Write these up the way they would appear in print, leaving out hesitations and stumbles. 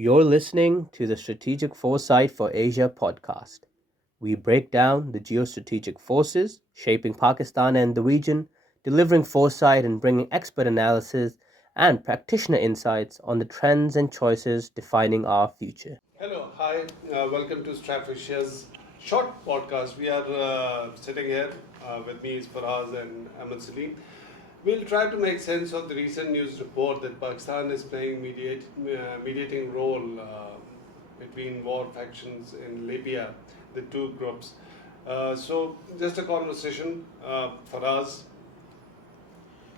You're listening to the Strategic Foresight for Asia podcast. We break down the geostrategic forces shaping Pakistan and the region, delivering foresight and bringing expert analysis and practitioner insights on the trends and choices defining our future. Hello, hi, welcome to Stratfisher's short podcast. We are sitting here, with me is Faraz and Ahmed Salim. We'll try to make sense of the recent news report that Pakistan is playing mediating role between war factions in Libya, the two groups. So just a conversation, Faraz.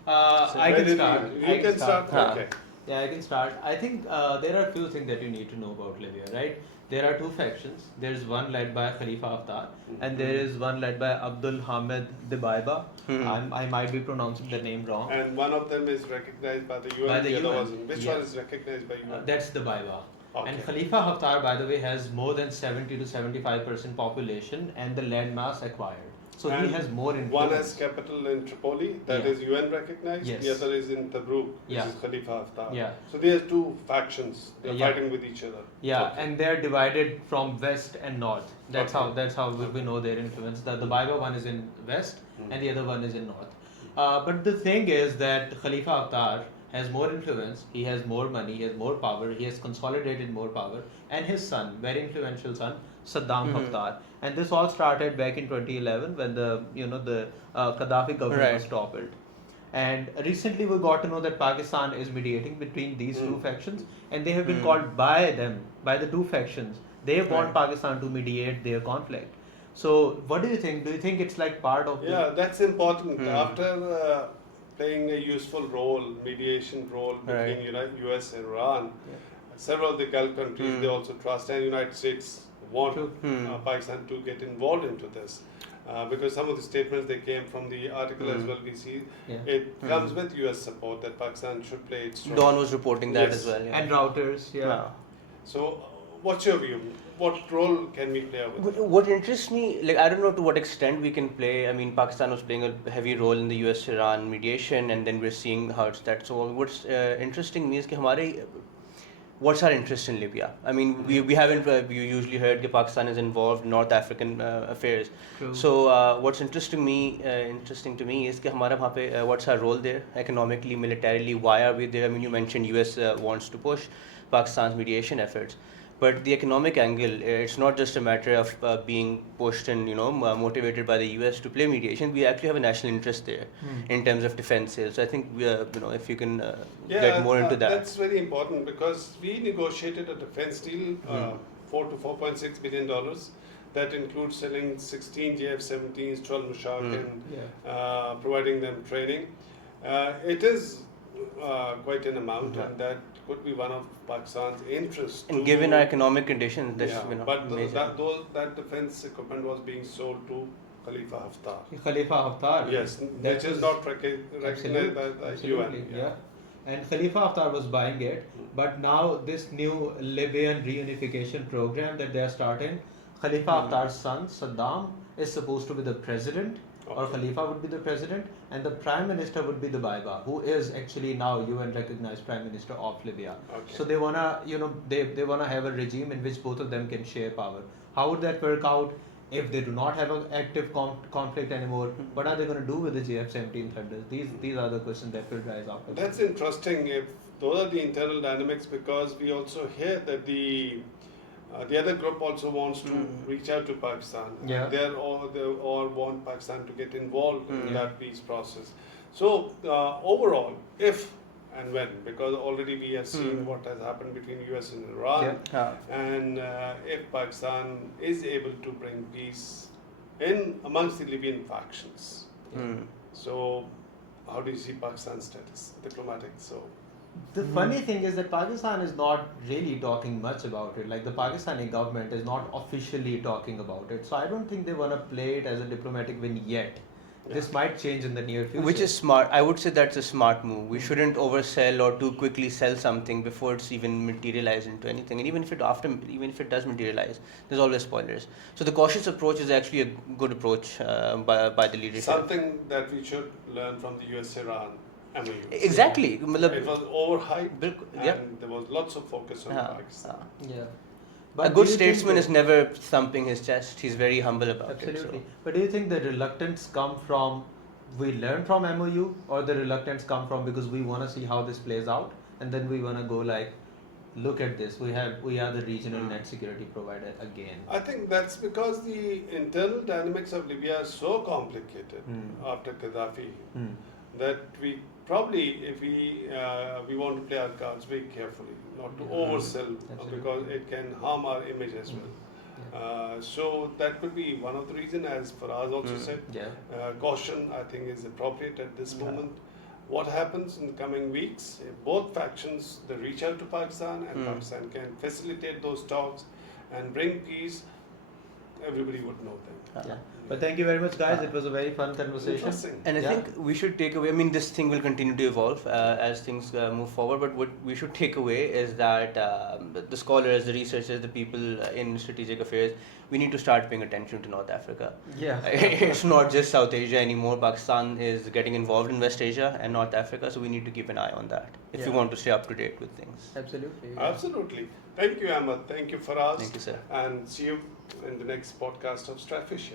I Where can did start. You I can start. Huh. Okay. Yeah, I can start. I think there are a few things that you need to know about Libya, right? There are two factions. There's one led by Khalifa Haftar, and there is one led by Abdul Hamid Dibaiba. I might be pronouncing the name wrong. And one of them is recognized by the UN. By the other UN, wasn't. Which yeah. one is recognized by UN? That's Dibaiba. Okay. And Khalifa Haftar, by the way, has more than 70 to 75% population and the landmass acquired. So And he has more influence. One has capital in Tripoli, that Yeah. is UN recognized. Yes. The other is in Tobruk, which Yeah. is Khalifa Haftar. Yeah. So there's two factions. They're Yeah. fighting with each other. Yeah, Okay. and they're divided from west and north. That's Okay. how we know their influence. The Bible one is in west, and the other one is in north. But the thing is that Khalifa Haftar has more influence. He has more money. He has more power. He has consolidated more power. And his son, very influential son, Saddam Haftar. And this all started back in 2011 when the Gaddafi government was Right. toppled. And recently we got to know that Pakistan is mediating between these two factions, and they have been called by them, by the two factions. They want Pakistan to mediate their conflict. So, what do you think? Do you think it's like part of Yeah, that's important. After playing a useful role, mediation role between US and Iran, several of the Gulf countries they also trust, and United States want Pakistan to get involved into this. Because some of the statements they came from the article as well, we see it comes with US support that Pakistan should play its role. Dawn was reporting that Yes. as well. Yeah. and routers? Yeah. So, what's your view? What role can we play with? What interests me, like, I don't know to what extent we can play. I mean, Pakistan was playing a heavy role in the US-Iran mediation, and then we're seeing how it's that. So what's interesting me is कि हमारे what's our interest in Libya? I mean, we haven't you usually heard that Pakistan is involved in North African affairs. True. So what's interesting to me is कि हमारा वहाँ पे what's our role there economically, militarily? Why are we there? I mean, you mentioned US wants to push Pakistan's mediation efforts. But the economic angle, it's not just a matter of being pushed and motivated by the US to play mediation. We actually have a national interest there in terms of defense sales. So I think if you can get more into that. That's very important because we negotiated a defense deal, $4 to $4.6 billion. That includes selling 16 JF-17s, 12 Mushak, and providing them training. It is quite an amount, and that could be one of Pakistan's interests. And given our economic conditions, that's but major. that defense equipment was being sold to Khalifa Haftar. Khalifa Haftar. Yes, That which is was- not recognized by the Absolutely, UN. yeah. And Khalifa Haftar was buying it, but now this new Libyan reunification program that they are starting, Khalifa Haftar's son Saddam is supposed to be the president, or Khalifa would be the president, and the prime minister would be the Baiba, who is actually now UN recognized prime minister of Libya. Okay. So they wanna, they wanna have a regime in which both of them can share power. How would that work out? If they do not have an active conflict anymore, what are they going to do with the JF-17 Thunders? These are the questions that will rise after. That's interesting. If those are the internal dynamics, because we also hear that the other group also wants to reach out to Pakistan. Yeah. They all want Pakistan to get involved in that peace process. So overall, if and when, because already we have seen what has happened between US and Iran, and if Pakistan is able to bring peace in amongst the Libyan factions, so how do you see Pakistan's status, diplomatic? So The funny thing is that Pakistan is not really talking much about it. Like the Pakistani government is not officially talking about it. So I don't think they want to play it as a diplomatic win yet. This might change in the near future. Which is smart. I would say that's a smart move. We shouldn't oversell or too quickly sell something before it's even materialized into anything. And even if it does materialize, there's always spoilers. So the cautious approach is actually a good approach by the leadership. something that we should learn from the US-Iran MOU. Exactly. It मतलब was overhyped, बिल्कुल, and yeah. there was lots of focus on हाँ, Pakistan. हाँ. Yeah. A do good you think statesman that- is never thumping his chest. He's very humble about Absolutely. it. But do you think the reluctance come from we learn from MOU, or the reluctance come from because we want to see how this plays out, and then we want to go like, look at this. We are the regional net security provider again. I think that's because the internal dynamics of Libya are so complicated after Gaddafi that we probably, if we want to play our cards very carefully, not to oversell, because it can harm our image as well. So that could be one of the reasons, as Faraz also said. Caution, I think, is appropriate at this moment. What happens in the coming weeks, if both factions they reach out to Pakistan and Pakistan can facilitate those talks and bring peace, everybody would know them. But thank you very much, guys. It was a very fun conversation. Interesting. And I think we should take away, I mean, this thing will continue to evolve as things move forward, but what we should take away is that the scholars, the researchers, the people in strategic affairs, we need to start paying attention to North Africa. Yeah. It's not just South Asia anymore. Pakistan is getting involved in West Asia and North Africa, so we need to keep an eye on that if we want to stay up to date with things. Absolutely. Absolutely. Thank you, Ahmed. Thank you, Faraz. Thank you, sir. And see you in the next podcast of Strategy.